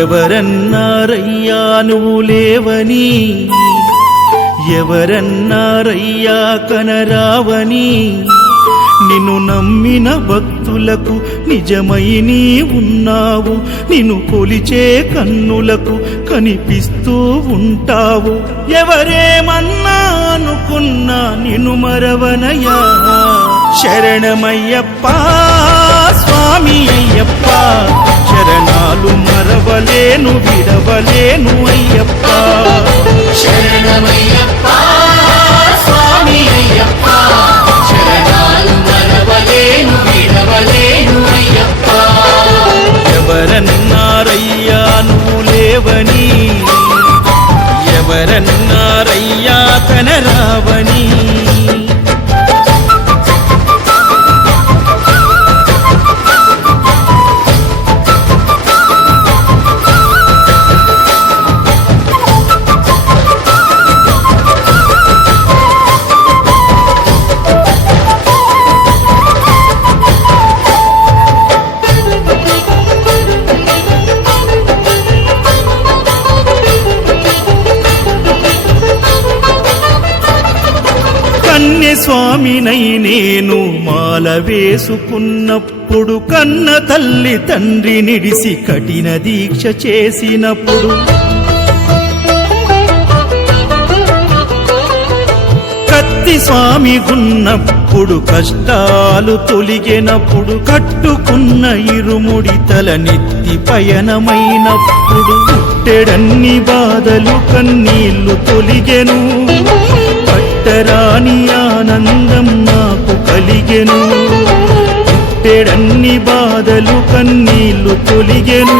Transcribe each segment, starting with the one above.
ఎవరన్నారయ్యా నువ్వు లేవని, ఎవరన్నారయ్యా కనరావని, నిన్ను నమ్మిన భక్తులకు నిజమై నీ ఉన్నావు, నిన్ను కొలిచే కన్నులకు కనిపిస్తూ ఉంటావు. ఎవరేమన్నా అనుకున్నా నిన్ను మరవనయ్యా. శరణమయ్యప్ప స్వామి అయ్యప్ప, శరణాలు మరవలేను విడవలేను అయ్యప్ప. శరణమయ్యప్ప స్వామి అయ్యప్ప, శరణాలు మరవలేను విడవలేను అయ్యప్ప. ఎవరన్నారయ్యా నువ్వు లేవని, ఎవరన్నారయ్యా కనరావని. స్వామినై నేను మాల వేసుకున్నప్పుడు, కన్న తల్లి తండ్రి నిడిసి కఠిన దీక్ష చేసినప్పుడు, కత్తి స్వామి గున్నప్పుడు కష్టాలు తొలిగినప్పుడు, కట్టుకున్న ఇరుముడి తల నెత్తి పయనమైనప్పుడు, పుట్టెడన్ని బాధలు కన్నీళ్లు తొలిగెను, పట్టరాని ఆనందం నాకు కలిగెను. పుట్టెడన్ని బాధలు కన్నీళ్లు తొలిగెను,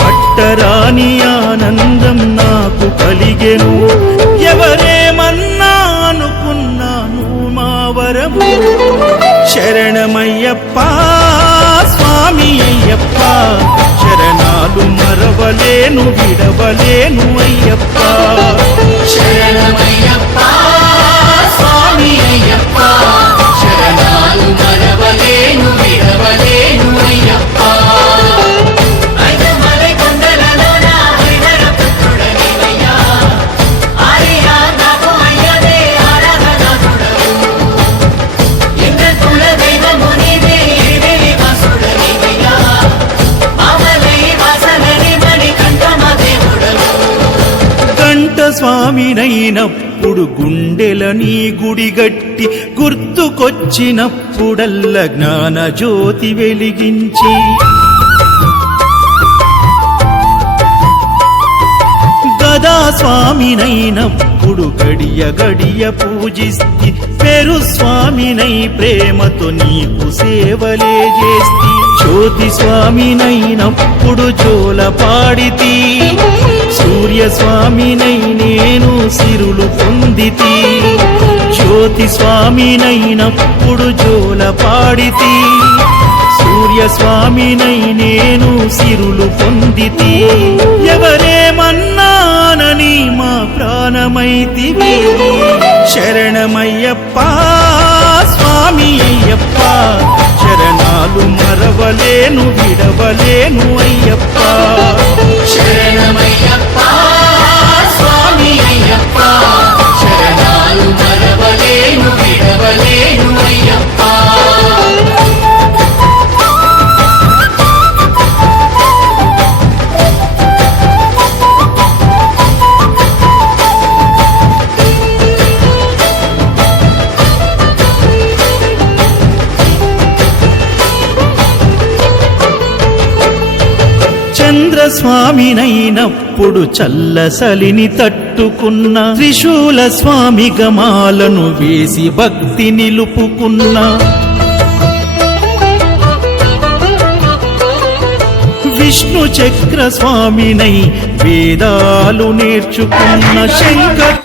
పట్టరాని ఆనందం నాకు కలిగెను. ఎవరేమన్నా అనుకున్నాను మా వరము. శరణమయ్యప్ప స్వామి అయ్యప్ప, శరణాలు మరవలేను విడవలేను అయ్యప్ప. శరణమయ్యప్ప స్వామి అయ్యప్ప, శరణాలు మరవలేను విడవలేను అయ్యప్ప. స్వామినైనప్పుడు గుండెల నీ గుడిగట్టి, గుర్తుకొచ్చినప్పుడల్ల జ్ఞాన జ్యోతి వెలిగించి, గదా స్వామినైనప్పుడు గడియ గడియ పూజిస్తి, పెరు స్వామినై ప్రేమతో నీకు సేవలే చేస్తి. జ్యోతి స్వామినైనప్పుడు జోల పాడితి, సూర్య స్వామినై నేను సిరులు పొందితి. జ్యోతి స్వామినైనప్పుడు జోల పాడితి, సూర్య స్వామినై నేను సిరులు పొందితి. ఎవరేమన్నానని మా ప్రాణమైతివి. శరణమయ్యప్ప స్వామి అయ్యప్ప, శరణాలు మరవలేను విడవలేను అయ్యప్ప. శరణమయ్యప్ప స్వామి అయ్యప్ప, శరణాలు మరవలేను విడవలేను అయ్యప్ప. చంద్రస్వామినైనప్పుడు చల్లసలిని తట్టు కట్టుకున్న త్రిశూల స్వామి గమాలను వేసి భక్తి నిలుపుకున్న విష్ణు చక్ర స్వామినై వేదాలు నేర్చుకున్న శంకర్